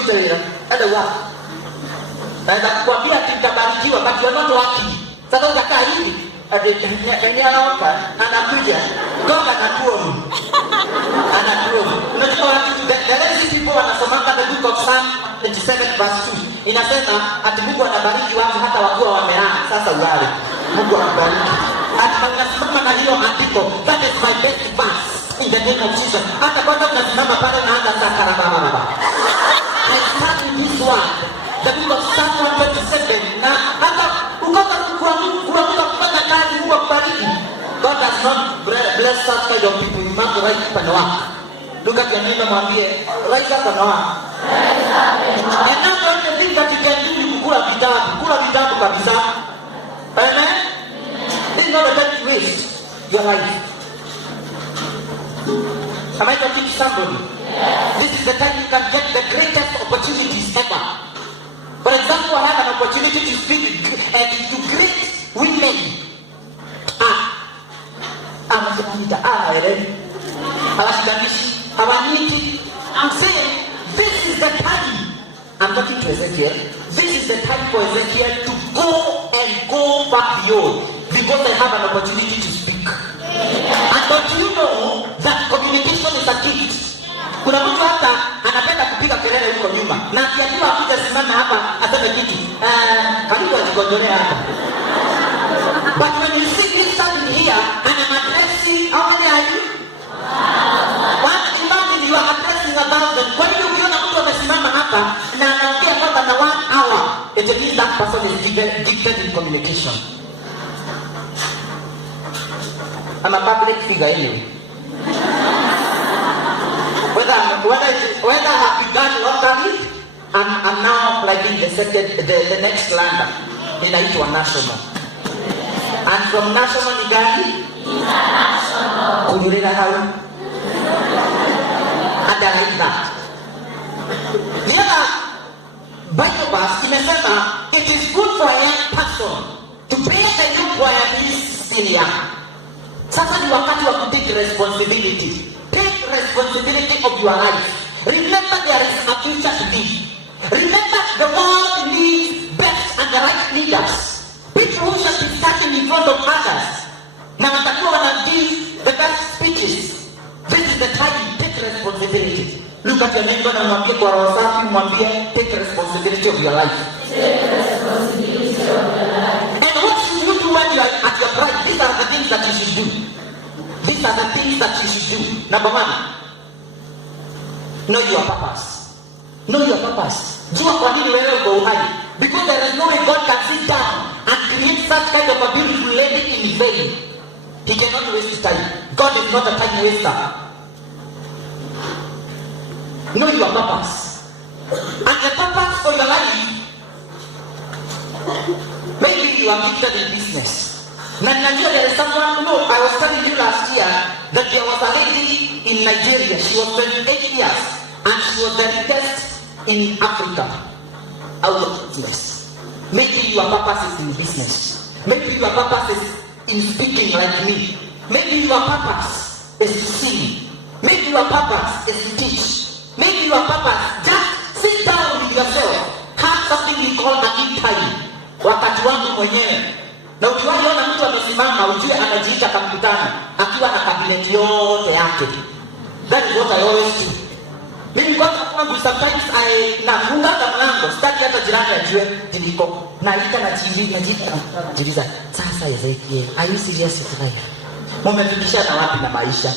kuchelewa hata wapi naweza kukwambia kitabarikiwa but you're not working sasa utakaa hivi ati anaoka anakuja toka anatuomu unajua the lazy people wanasomanga the book of Psalm 27 verse 2 inasema ati Mungu anabariki watu hata wakiwa wamelala sasa ulale Mungu anabariki ati unasimama na hiyo andiko that is my best verse in the name of Jesus hata kwanza unasimama pale naanza sakara baba I start with this one the book of Psalm 127 na hata ukosa kuamka kufanya kazi Mungu akubariki God does not bless such kind of people you must rise up and work look at your neighbor mwambie rise up and work and now the only thing that you can do is kula vitabu kabisa amen this is not a time to waste your life am I talking to somebody this is the time you can get the greatest opportunities ever. For example, I have an opportunity to speak to great women. I'm saying this is the time. I'm talking to Ezekiel. This is the time for Ezekiel to go back beyond because I have an opportunity to speak. And don't you know that communication is a gift? Kuna mtu hata anapenda kupiga kelele huko nyuma na akiambiwa akija simama hapa aseme kitu karibu ajikojolea hapa but when you see this standing here and I'm addressing how many are you? What imagine you are addressing 1,000 kwa hiyo ukiona mtu amesimama hapa na anaongea kama na 1 hour it means that person is gifted in communication. I'm a public figure anyway. Whether I have begun locally, I'm now like in the next land inaitwa national. And from national ni gani? International. Kulurera hau. And I like that. The other Bible verse imesema it is good for a young person to pay the youth while he is still young. Sasa ni wakati wa kutake responsibility. Responsibility of your life. Remember there is a future to live. Remember the world needs best and the right leaders. People who shall be standing in front of others. Na watakuwa wana give the best speeches. This is the time you take responsibility. Look at your neighbor na mwambie kwa roho safi mwambie take responsibility of your life. Take responsibility of your life. And what should you do when you are at your prime? These are the things that you should do. These are the things that you should do. Number 1, know your purpose. Know your purpose. Jua kwa nini wewe uko uhai. Because there is no way God can sit down and create such kind of a beautiful lady in vain. He cannot waste his time. God is not a time waster. Know your purpose. And the purpose for your life, maybe you are gifted in business. Na najua there is someone, I was telling you last year that there was a lady in Nigeria. She was 28 years and she was the richest in Africa out of business. Maybe your purpose is in business. Maybe your purpose is in speaking like me. Maybe your purpose is to sing. Maybe your purpose is to teach. Maybe your purpose, just sit down with yourself. Have something we call a me time. Wakati wangu mwenyewe. Na ukiwaona mtu amesimama ujue anajiita kamkutano akiwa na kabineti yote yake. That is what I always do. Mimi kwangu sometimes nafunga mlango sitaki hata jirani ajue niliko naita na najiuliza sasa Ezekiel are you serious with life? Mumefikisha na wapi na maisha?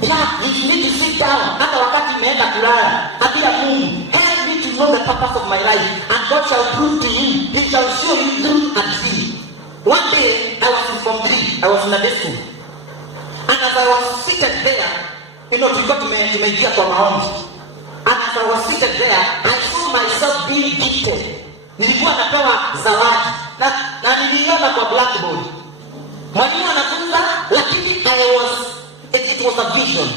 Yeah, you need to sit down. Hata wakati nimeenda kulala ambia Mungu help me to know the purpose of my life and God shall prove to you. He shall show you through and see. One day, I was in Form 3. I was in a day school. And as I was seated there, tulikuwa tumeingia kwa maombi. And as I was seated there, I saw myself being gifted. Nilikuwa napewa zawadi. Na niliona kwa blackboard. Mwalimu anafunza, lakini it was a vision.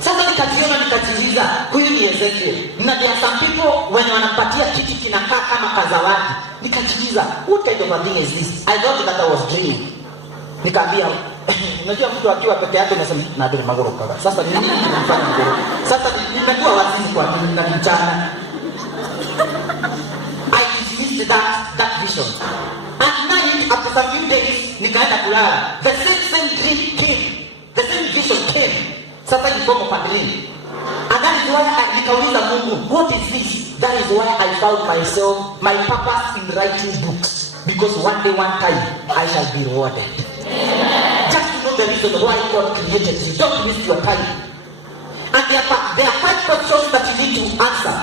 Sasa nikajiuliza, huyu ni Ezekiel. Na there are some people when wanapatia kitu kinakaa kama kazawadi. Nikajiuliza, what kind of a thing is this? I thought that I was dreaming. Nikaambia unajua mtu akiwa peke yake unasema na ndio magoroka. Sasa ni nini kinafanya magoroka? Sasa nimekuwa wazimu kwa nini na mchana. I dismissed that vision. At night, after some few days, nikaenda kulala. The same dream came. The same vision came. Sasa ni form of a dream. And that is why nikauliza Mungu, what is this? That is why I found myself, my purpose in writing books. Because one day, one time, I shall be rewarded. Just to know the reason why God created you. Don't miss your time. And there are 5 questions that you need to answer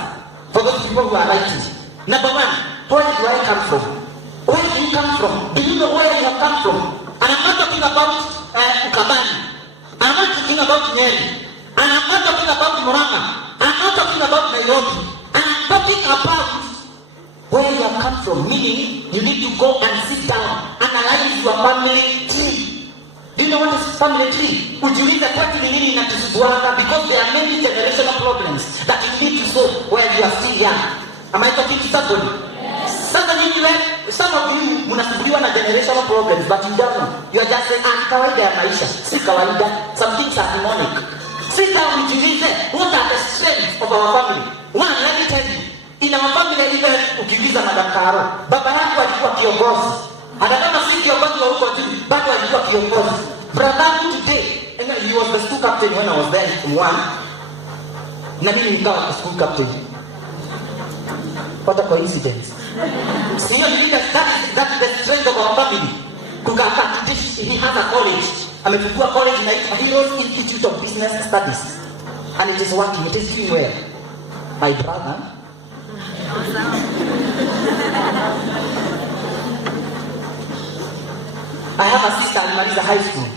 for those people who are writing. Number 1, where do I come from? Where do you come from? Do you know where you have come from? And I'm not talking about Ukabani. I'm not talking about Nyeri. And I'm not talking about Murang'a. I'm not talking about Nairobi. And I'm talking about where you have come from. Meaning, you need to go and sit down, analyze your family tree. Do you know what is family tree? Ujiulize kwani ni nini inatusumbua? Because there are many generational problems that you need to solve while you are still young. Am I talking to somebody? Yes. Some of you mnasumbuliwa na generational problems, but you don't know. You are just saying, kawaida ya maisha. Si kawaida. Some things are demonic. Sit down, ujiulize, what are the strengths of our family? One, let me tell you. In our family, even ukiuliza Madam Karo, baba yako alikuwa kiongozi. Hata kama si kiongozi wa huko juu, bado alikuwa kiongozi. Brother today, and he was the school captain when I was there in 1. Na mimi nikawa school captain. What a coincidence. So you know, that is the strength of our family. Kukaka, he has a college. Amefungua college inaitwa Heroes Institute of Business Studies. And it is working, it is doing well. My brother. I have a sister alimaliza high school.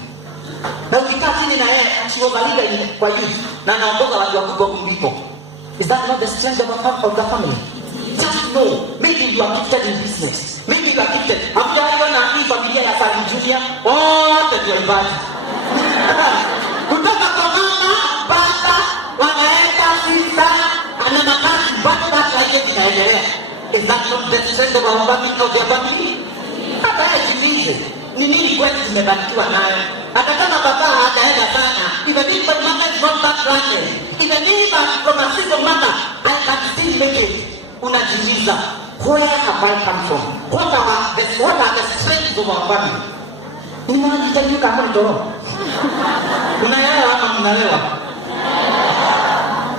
Na ukikaa chini na yeye, she was a leader kwa youth. Na anaongoza watu wakubwa kumliko. Is that not the strength of the family? Just know, maybe you are gifted in business. Maybe you are gifted. Hamjaiona hii familia ya Sari Junior, wote tuwaibadi. Kutoka kwa mama, baba, wanaenda sisa, ana makazi, bado bado haije kinaendelea. Is that not the strength of our family, of their family? Hata ya jimize, ni nini kwetu tumebarikiwa nayo? Hata kama baba hajaenda sana, even if my mother is not that running, even if I'm from a single mother, I can still make it. Unajiuliza, where have I come from? What are the strengths of our family? Unajitaji kama mtoro. Unaelewa ama mnaelewa?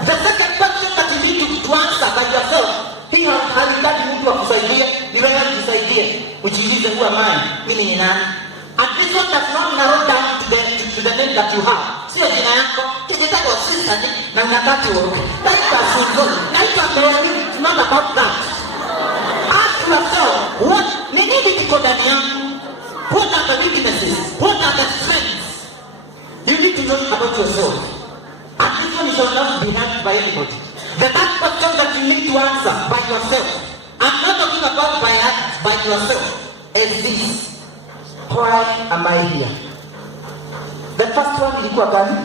The second question that you need to answer by yourself, hiyo halihitaji mtu akusaidie, ni wewe ujisaidie. Ujiulize, who am I? Mimi ni nani? And this one does not narrow down to the name that you have. Sio jina yako, kijitako sister na unataka uoke. Naitwa Sunzo, naitwa Mary, it's not about that. Ask yourself, what ni nini kiko ndani yangu? What are the weaknesses? What are the strengths? You need to know about yourself. And this one shall not be handled by anybody. The third question that you need to answer by yourself, I'm not talking about by yourself, is this. Why am I here? The first one ilikuwa gani?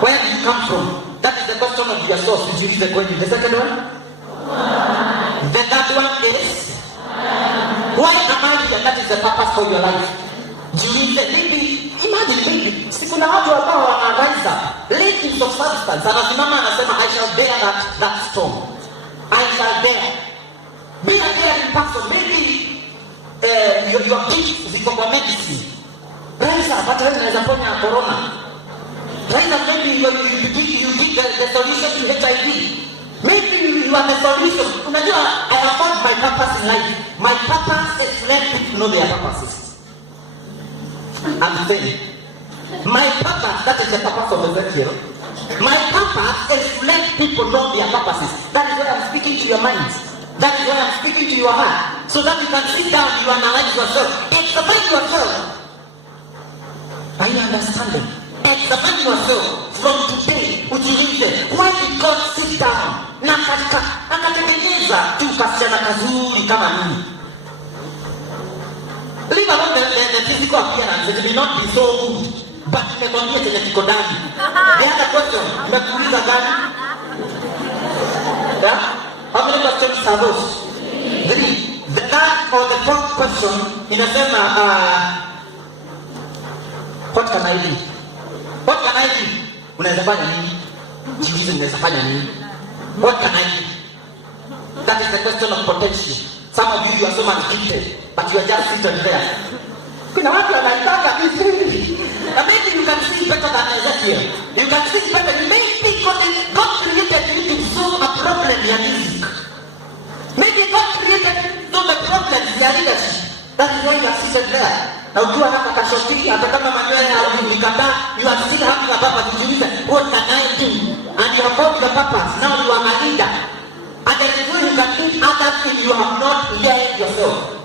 Where do you come from? That is the question of your source. Did you read the question? The second one? The third one is? Why am I here? That is the purpose for your life. Maybe, imagine maybe, sikuna watu ambao wanaweza ladies of substance, anasimama anasema, I shall bear that storm. I shall bear. Be a caring person. Maybe your gift ziko kwa medicine. Raisa, hata wewe unaweza ponya corona. Raisa, maybe you give the solution to HIV. Maybe you are the solution. Unajua, I have found my purpose in life. My purpose is to let people know their purposes. I'm saying, my purpose, that is the purpose of Ezekiel. My purpose is to let people know their purposes. That is why I'm speaking to your minds. That is why I'm speaking to your heart. So that you can sit down, you analyze yourself. Examine yourself. Are you understanding? Examine yourself from today. Ujiulize, why did God sit down? Na akatengeneza tu kasichana kazuri kama mimi. Leave alone the physical appearance. It may not be so good. But nimekwambia chenye kiko ndani. The other question, nimekuuliza gani? Yeah? How many questions are those? 3. The third or the fourth question inasema What can I do? What can I do? Unaweza fanya nini? Jiulize unaweza fanya nini? What can I do? That is the question of potential. Some of you are so much gifted, but you are just sitting there. Kuna watu wanaitaka vizuri. And maybe you can see better than Ezekiel. You can see better. Maybe God created you to solve a problem in music. Maybe God created you to solve a problem in your leadership. That is why you are seated there. Na ukiwa hapa kashoti, hata kama manywele haujulikana, you are still having a purpose. Jiulize, what can I do? And you have got your purpose. Now you are a leader. And there is way you can do other things you have not led yourself.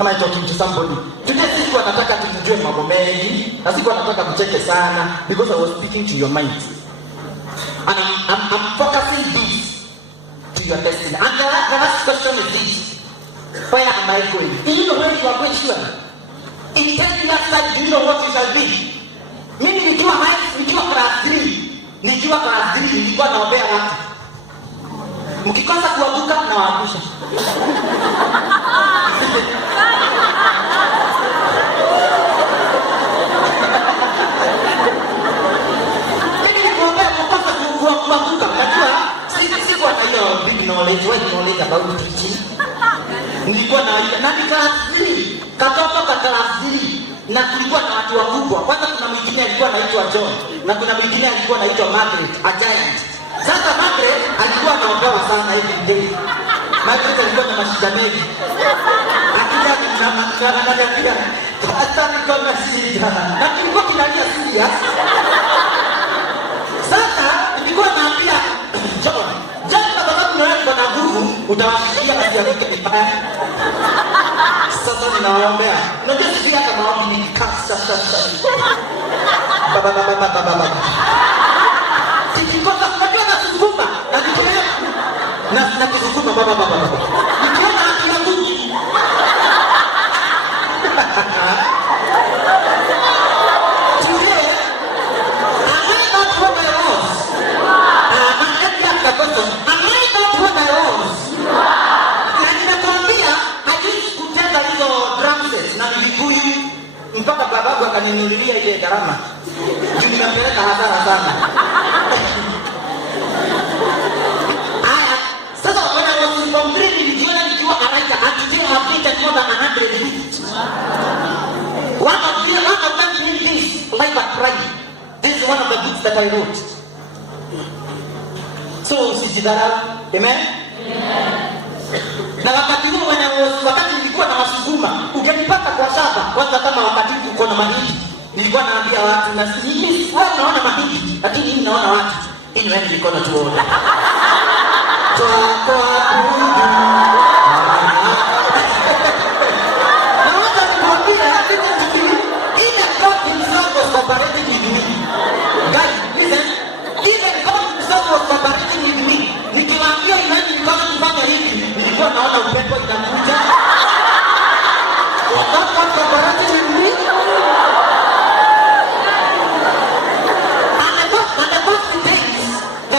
Am I talking to somebody? Today siku anataka tujue mambo mengi, na siku anataka kucheke sana, because I was speaking to your mind. And I'm focusing this to your destiny. And the last question is this: where am I going? Do you know where you are going? Sure. In 10 years time, do you know what you shall be? Mimi nikiwa class 3, nilikuwa naombea watu. Mkikosa kuanguka na waangusha. Knowledge about preaching. Nilikuwa na class 3, katoto ka class 3, na kulikuwa na watu wakubwa. Kwanza kuna mwingine alikuwa anaitwa John, na kuna mwingine alikuwa anaitwa Margaret, a giant. Sasa Margaret alikuwa anaondoa sana hivi ndani. Margaret alikuwa na mashida mengi. Akija ananiambia, "Hata niko na shida." Na kulikuwa kinalia serious. Sasa nilikuwa naambia John, na nguvu utawashikia basi yake vibaya. Sasa ninawaombea. Unajua sisi hata maombi ni kasa sasa. Baba. Tikikosa unajua nasukuma na nikiona na kisukuma baba. Nikiona akina nguvu. Mpaka babagu akaninunulia ile gharama. Juu nimepeleka hasara sana. Sasa when I was in Form 3 nilijiona nikiwa araika until I completed more than 100 units. One of them being this, Life at Pride. This is one of the books that I wrote. So usijidharau. Amen? Na wakati huo wakati nilikuwa na wasukuma, ukanipata kwa shamba, kwanza kama wakati uko na mahindi, nilikuwa naambia watu na sisi, wewe unaona mahindi, lakini mimi naona watu. Ini wewe nilikuwa na tuona. Na watu wanakuambia hata tukini, ile God himself was cooperating with me. Guys, listen, even God himself was cooperating with me. Nikiwaambia imani nilikuwa nafanya hivi, nilikuwa naona upepo inakuja. God was cooperating with me. And the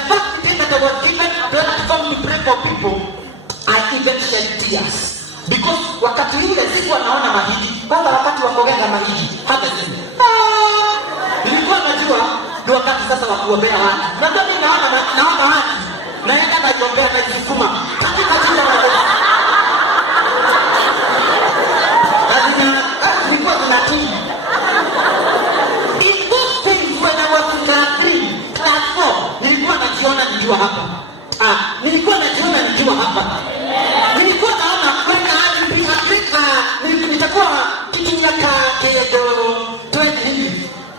first day that I was given a platform to pray for people, I even shed tears. Because wakati ile siku anaona mahindi, kwanza wakati wa kuongeza mahindi, hata sisi. Nilikuwa najua ndio wakati sasa wa kuombea watu. Na ndio mimi naona watu. Naenda naiombea na kisukuma. Katika jina la Yesu. Nilikuwa natii. In those things when I was in class 4, nilikuwa najiona nikiwa hapa. Nilikuwa najiona nikiwa hapa. Nilikuwa naona kwenda hadi Afrika, nitakuwa kitu miaka kidogo 20.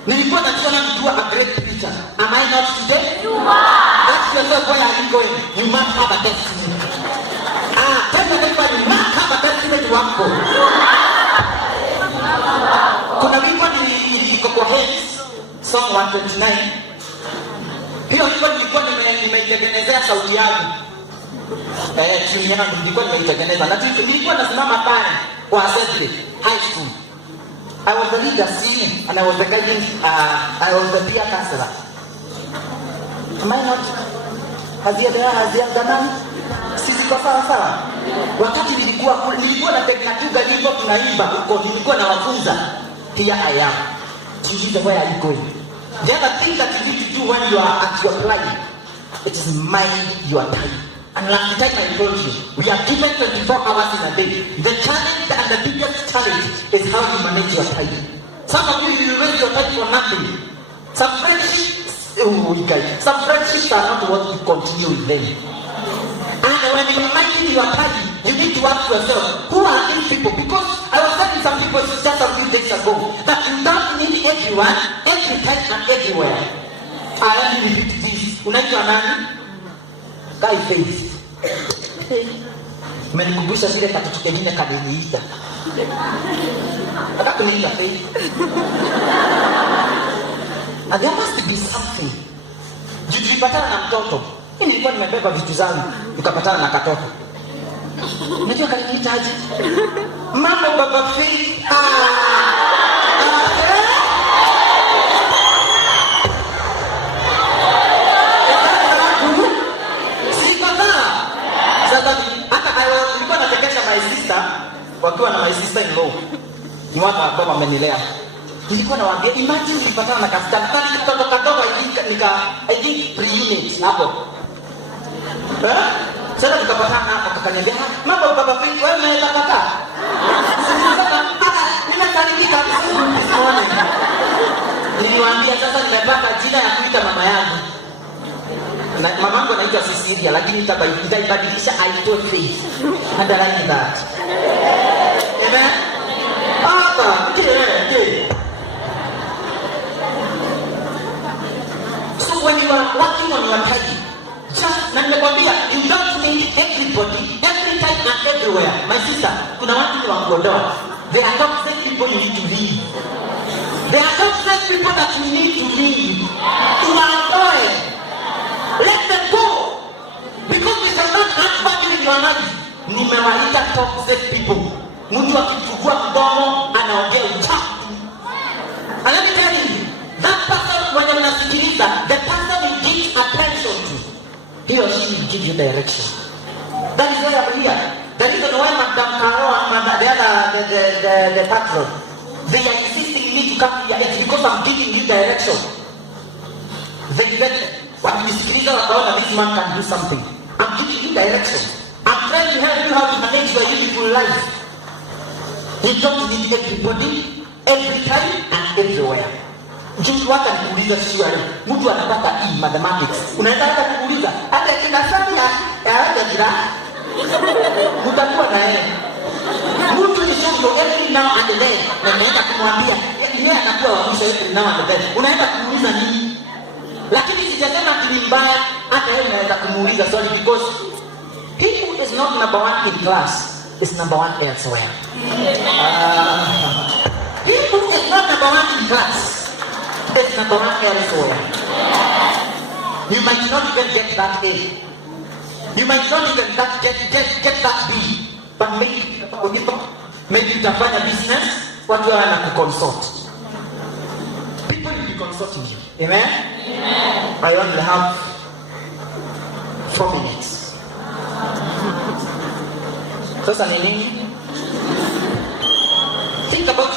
Nilikuwa najiona nikiwa a great preacher. Am I not today? You are. That's yourself, where are you going? You must have a destiny. Tell everybody, you must have a destiny to work for. Kuna wimbo niliko kwa Hymns, Song 129. Hiyo wimbo nilikuwa nimeitengenezea sauti yangu. Chini yangu nilikuwa nimeitengeneza. Na nilikuwa nasimama pale kwa assembly, high school. I was the leader singing, and I was the guidance, I was the peer counselor. Am I not? Haziandamani? Sisi kwa sawa. Wakati nilikuwa na teknakuga nilikuwa tunaimba huko, nilikuwa na wafunza. Here I am. jiulize, where are you going? The other thing that you need to do when you are at your client, it is mind your time. And last time I told you, we are given 24 hours in a day. The challenge and the biggest challenge is how you manage your time. Some of you waste your time for nothing. Some friendships are not what you continue with them. And when you are managing your time, you need to ask yourself, who are these people? Because I was telling some people just a few days ago that you don't need everyone, every time and everywhere. Let me repeat this. Unaitwa nani? Guy Faith. Menikumbusha zile katoto kengine kaniniita. Nataka kuniita Faith. And there must be something. Tulipatana na mtoto. Mimi nilikuwa nimebeba vitu zangu, nikapatana na katoto. Unajua kaniniita aje? Mama baba Faith. Wakiwa na my sister in law, ni watu ambao wamenilea. Nilikuwa nawaambia, imagine nilipatana na kasichana katoto kadogo, I think pre-unit hapo. Sasa tukapatana hapo, kakaniambia, mambo baba Faith, wewe unaweza kaka? Nimekaribika sana. Niliwaambia sasa nimepata jina ya kuita mama yangu. Na mamangu anaitwa Cecilia, lakini nitaibadilisha aitwe Faith. And I like that. Amen? Okay. So when you are working on your time, just nakwambia, you don't need everybody, every time and everywhere. My sister, kuna watu wa kuondoa. There are toxic people you need to leave. There are toxic people that you need to leave. Tuwaondoe. Let them go. Because we shall not add value in your life. Nimewaita toxic people. Mtu akichukua mdomo anaongea uchafu. And let me tell you, that person when you mnasikiliza, the person you give attention to, he or she will give you direction. That is why I'm here. The reason why Madam Caro and the patron, they are insisting me to come here, it's because I'm giving you direction. Wakinisikiliza wakaona this man can do something. I'm giving you direction. I'm trying to help you how to manage your beautiful life. You don't need everybody, every time and everywhere. Mtu waka nikuuliza shule, mtu anataka mathematics. Unaenda hata kuuliza, hata kinasani ya jira. Mutakuwa na yeye. Mtu ni shule every now and then. Na naenda kumwambia, yeye anakuwa wa mwisho every now and then. Unaenda kuuliza nini? Lakini sijasema ni mbaya, hata yeye unaweza kumuuliza swali because he who is not number one in class is number one elsewhere. He who is not number one in class is number one elsewhere. You might not even get that A. You might not even get that B. But maybe utafanya business, watu wana kuconsult. People will be consulting you. Amen? Amen. I only have 4 minutes. Sasa nini? Think about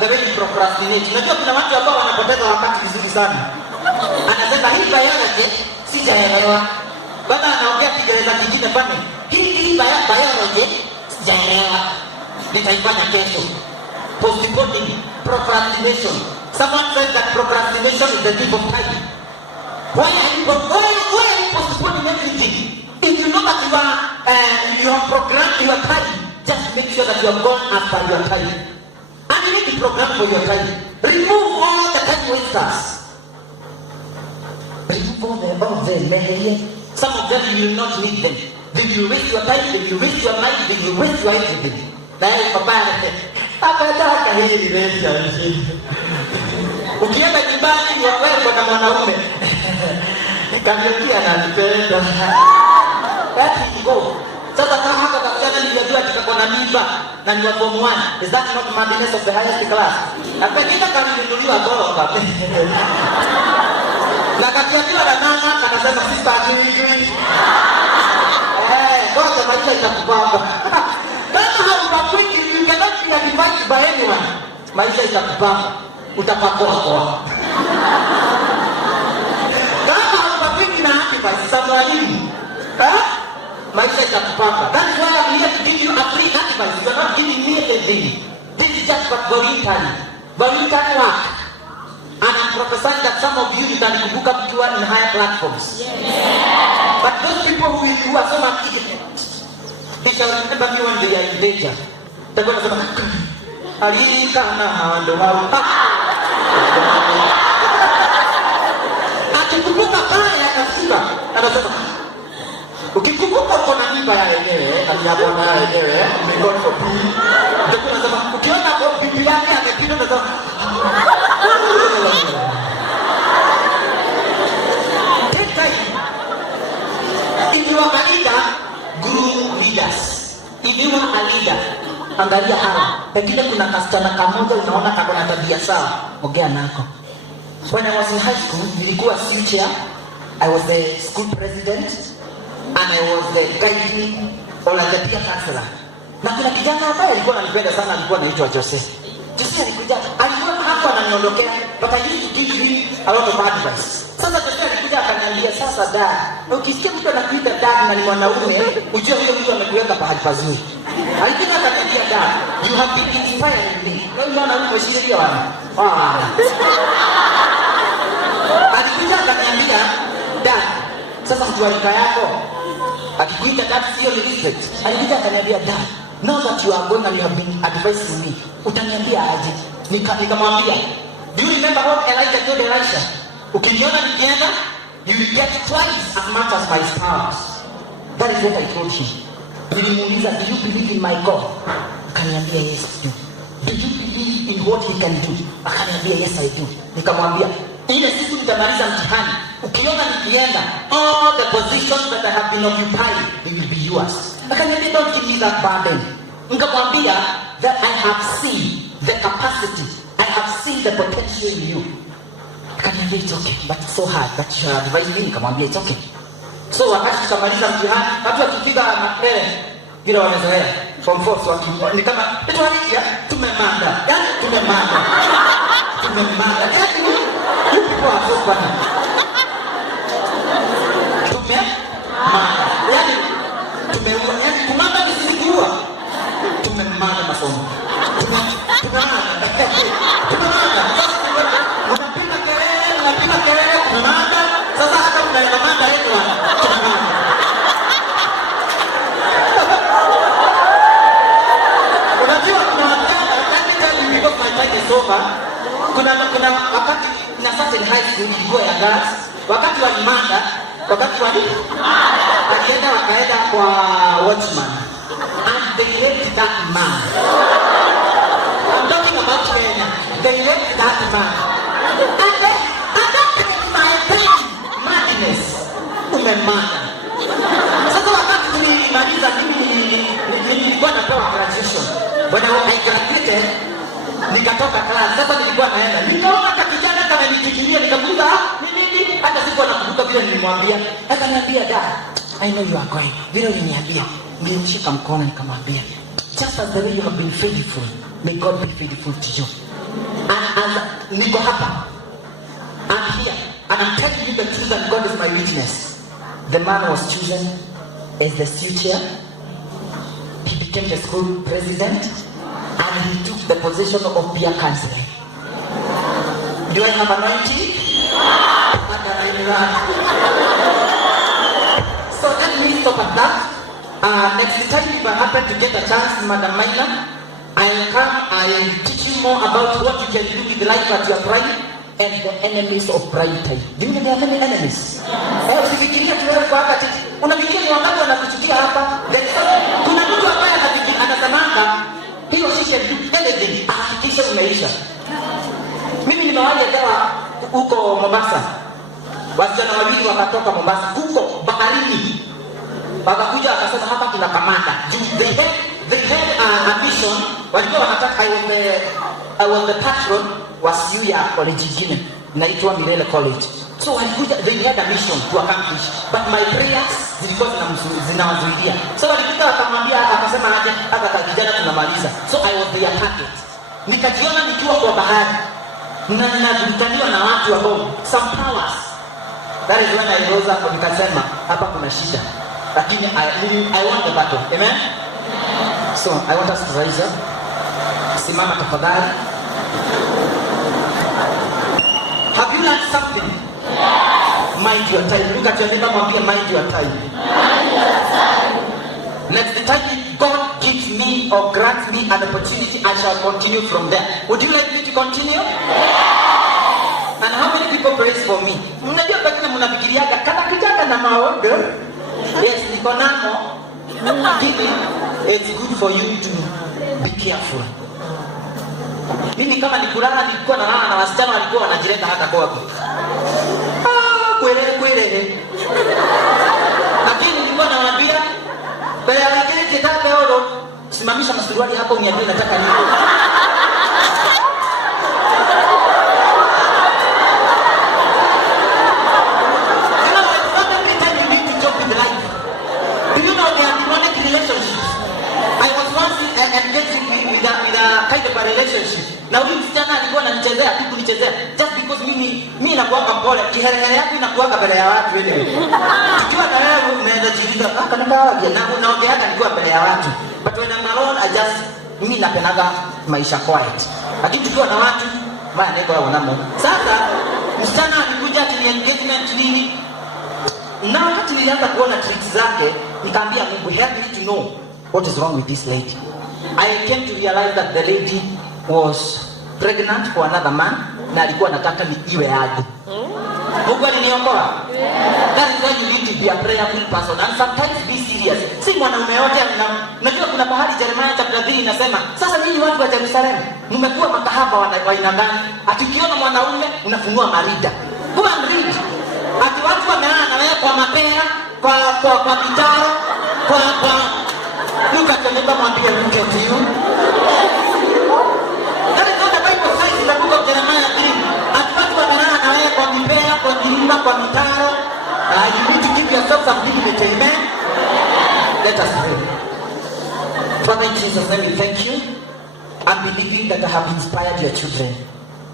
the way you procrastinate. Unajua kuna watu ambao wanapoteza wakati vizuri sana. Anasema hii biology sijaelewa. Baba anaongea Kiingereza kingine pale. Hii biology sijaelewa. Nitaifanya kesho. Postponing, procrastination. Someone said that procrastination is the thief of time. Why are you postponing everything? If you know that you have programmed your time, just make sure that you have gone after your time. And you need to program for your time. Remove all the time wasters. Remove all them. Some of them you will not need them. They will waste your time, they will waste your mind, they will waste your everything. That is Papa hili reja mjini. Ukienda nyumbani wakweko na mwanaume kamiokia na nipenda ati go. Sasa kama haka kakutana nilijua kitakuwa na mimba na ni wa form 1. Is that not madness of the highest class? Na pengine kaminunuliwa goroka. Na kakiambiwa na mama akasema sister ajui. Ngoja maisha itakupanga. Kama haupakwiki you cannot be advised by anyone. Maisha itakupanga. utapakoa. Kama haupapiki na advice za mwalimu, maisha itakupanga. That is why I'm here to give you a free advice. You are not giving me anything. This is just for voluntary work. And I'm prophesying that some of you can kubuka mkiwa in higher platforms. Yes. But those people who are so much ignorant, they shall remember me when they are in danger. They're going to say, alika na hando hao. Akikumbuka pale akasiba, anasema, ukikumbuka uko na mimba ya yenyewe, aliapo na yenyewe, God forbid. Ndio anasema, ukiona bibi yake amepita anasema, take time. If you are a leader, guru leaders. If you are a leader, angalia hawa. Pengine kuna kasichana kamoja unaona kakona tabia sawa, ongea nako. When I was in high school, nilikuwa future. I was the school president and I was the guiding or like the peer counselor. Na kuna kijana ambaye alikuwa ananipenda sana, alikuwa anaitwa Joseph. Joseph alikuja, alikuwa hapo ananiondokea, but I used to give him a lot of advice. Sasa Joseph alikuja akaniambia, sasa dad, ukisikia mtu anakuita dad na ni mwanaume, ujue huyo mtu amekuweka pahali pazuri. Alikuja akaniambia, dad, you have been inspiring me. Wewe mwanaume umeshikilia wana. Alikuja akaniambia, dad, sasa kutualika yako akikuita dad sio respect. Alikuja akaniambia, dad, now that you are going and you have been advising me, utaniambia aje? Nikamwambia, do you remember what Elijah told Elisha? Ukiniona nikienda, you will get twice as much as my spouse. That is what I told him. Nilimuuliza, do you believe in my God? Akaniambia, yes I do. Do you believe in what he can do? Akaniambia, yes I do. Nikamwambia, ile siku nitamaliza mtihani, ukiona nikienda, all the positions that I have been occupying, they will be yours. Akaniambia, don't give me that burden. Nikamwambia that I have seen the capacity, I have seen the potential in you. Akaniambia, it's okay, but it's so hard that you advise me. Nikamwambia, it's okay. So wakati tukamaliza mtihani, watu wakifika vile wamezoea form 4 watu ni kama tuanisia tumemanda, yani tumemanda, yani kwa sofa yani tumeua, yani kumanda nisikuwa tumemanda masomo tumemanda unapiga kelele tumemanda. Sasa hata mnaenda yetu tumemanda. Unajua kuna wakati because my time is over, kuna wakati na certain high school ilikuwa ya girls, wakati wa manda, wakati wa wakaenda kwa watchman and they raped that man. I'm talking about Kenya. They raped that man. And that my time madness umemana. Sasa wakati tulimaliza nilikuwa napewa graduation. When I graduated, nikatoka class. Sasa nilikuwa naenda, nikaona kakijana kama nikikimbia, nikamuuliza nini, hata sikuwa nakumbuka vile nilimwambia. Akaniambia, dad, I know you are going. Vile uliniambia, nilimshika mkono nikamwambia, just as the way you have been faithful, may God be faithful to you. And niko hapa, I'm here, and I'm telling you the truth, and God is my witness. The man was chosen as the future. He became the school president, and he took the position of peer counselor. Do I have anointing? So let me stop at that. Next time if I happen to get a chance, Madam Maina, I will come, I will teach you more about what you can do with life at your pride and the enemies of pride time. Do you know there are many enemies? Usifikiria tuwewe kwa wakati. Unafikiria ni wangapi wanakuchukia hapa? Kuna mtu ambaye anatamanga hiyo she can do anything, ahakikisha umeisha. Mimi nimewaja dawa huko Mombasa. Wasichana wawili wakatoka Mombasa huko baharini. Wakakuja wakasema hapa tuna kamanda. They had a mission. Walikuwa wanataka I was the patron wa CU ya college nyingine inaitwa Mirele College. So walikuja, they had a mission to accomplish, but my prayers zilikuwa zinawazuilia. So walikuja wakamwambia, akasema aje hata kijana tunamaliza. So I was their target. Nikajiona nikiwa kwa bahari. na ninavutaniwa na watu ambao some powers. That is when I rose up nikasema hapa kuna shida, lakini I want the battle. Amen. So I want us to rise up. Simama tafadhali. Have you learned something? Yes. Mind your time. Look at your neighbor, mwambie mind your time. Mind your time. Next time God gives me or grants me an opportunity, I shall continue from there. Would you like me to continue? Yes. And how many people praise for me? Mnajua pengine mnafikiriaga kana kijana na maondo. Yes, niko namo. It's good for you to be careful. Mimi kama nikulala nilikuwa nalala na wasichana walikuwa wanajileta hata kwako. Kwele. Lakini nilikuwa nawaambia bale wengine kitaka leo simamisha masuruali hapo uniambie nataka nini. Na huyu msichana alikuwa ananichezea tu kunichezea just because mimi nakuanga mpole, kiherehere yangu inakuanga mbele ya watu wewe. Tukiwa na wewe unaweza jiuliza kana kawaje na unaongea hata nikiwa mbele ya watu. But when I'm alone I just mimi napenaga maisha quiet. Lakini tukiwa na watu maana niko hapo namo. Sasa msichana alikuja kwenye engagement nini? Na wakati nilianza kuona tricks zake, nikamwambia Mungu help me to know what is wrong with this lady. I came to realize that the lady was pregnant for another man na alikuwa anataka niiwe yake. Mungu aliniokoa. That is why you need to be a prayerful person and sometimes be serious. Si mwanaume yote unajua kuna bahari Jeremiah chapter 3 inasema sasa nyinyi watu wa Jerusalem mmekuwa makahaba wa aina gani? Atikiona mwanaume unafunua marida. Go and read. Ati watu wamelala na wewe kwa mapea, kwa kitaro, kwa Look at the neighbor, mwambie look at you. That is what the Bible says in the book of Jeremiah 3. Ati watu wamelala na wewe kwa mipea, kwa kilima, kwa mitaro. You need to give yourself some dignity, amen? Let us pray. Father, in Jesus' name, we thank you. I'm believing that I have inspired your children.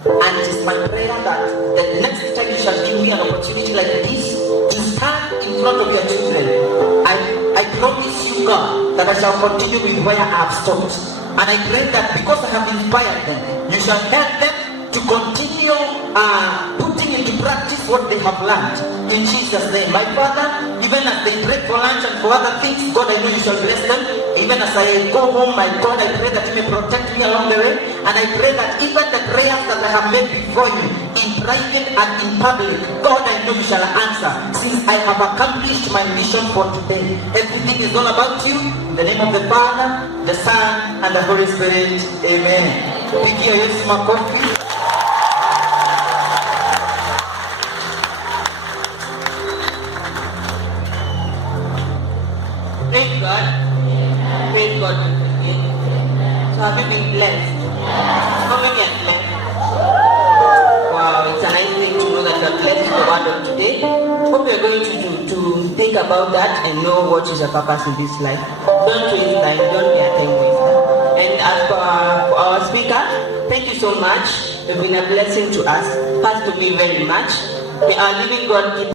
And it is my prayer that the next time you shall give me an opportunity like this to stand in front of your children, I promise you, God, that I shall continue with where I have stopped. And I pray that because I have inspired them, you shall help them to continue putting into practice what they have learned. In Jesus' name. My Father, even as they break for lunch and for other things, God, I know you shall bless them. Even as I go home, my God, I pray that you may protect me along the way. And I pray that even the prayers that I have made before you, in private and in public, God, I know you shall answer. Since I have accomplished my mission for today. Everything is all about you. In the name of the Father, the Son, and the Holy Spirit. Amen. Pigia Yesu makofi. Praise God. Praise God. So have you been blessed? How many are blessed? Wow, it's a nice thing to know that you are blessed with the word of today. What we are going to do to think about that and know what is your purpose in this life. Don't waste time, don't be a time waster. And as for our speaker, thank you so much. You've been a blessing to us. Pastor me very much. May our living God keep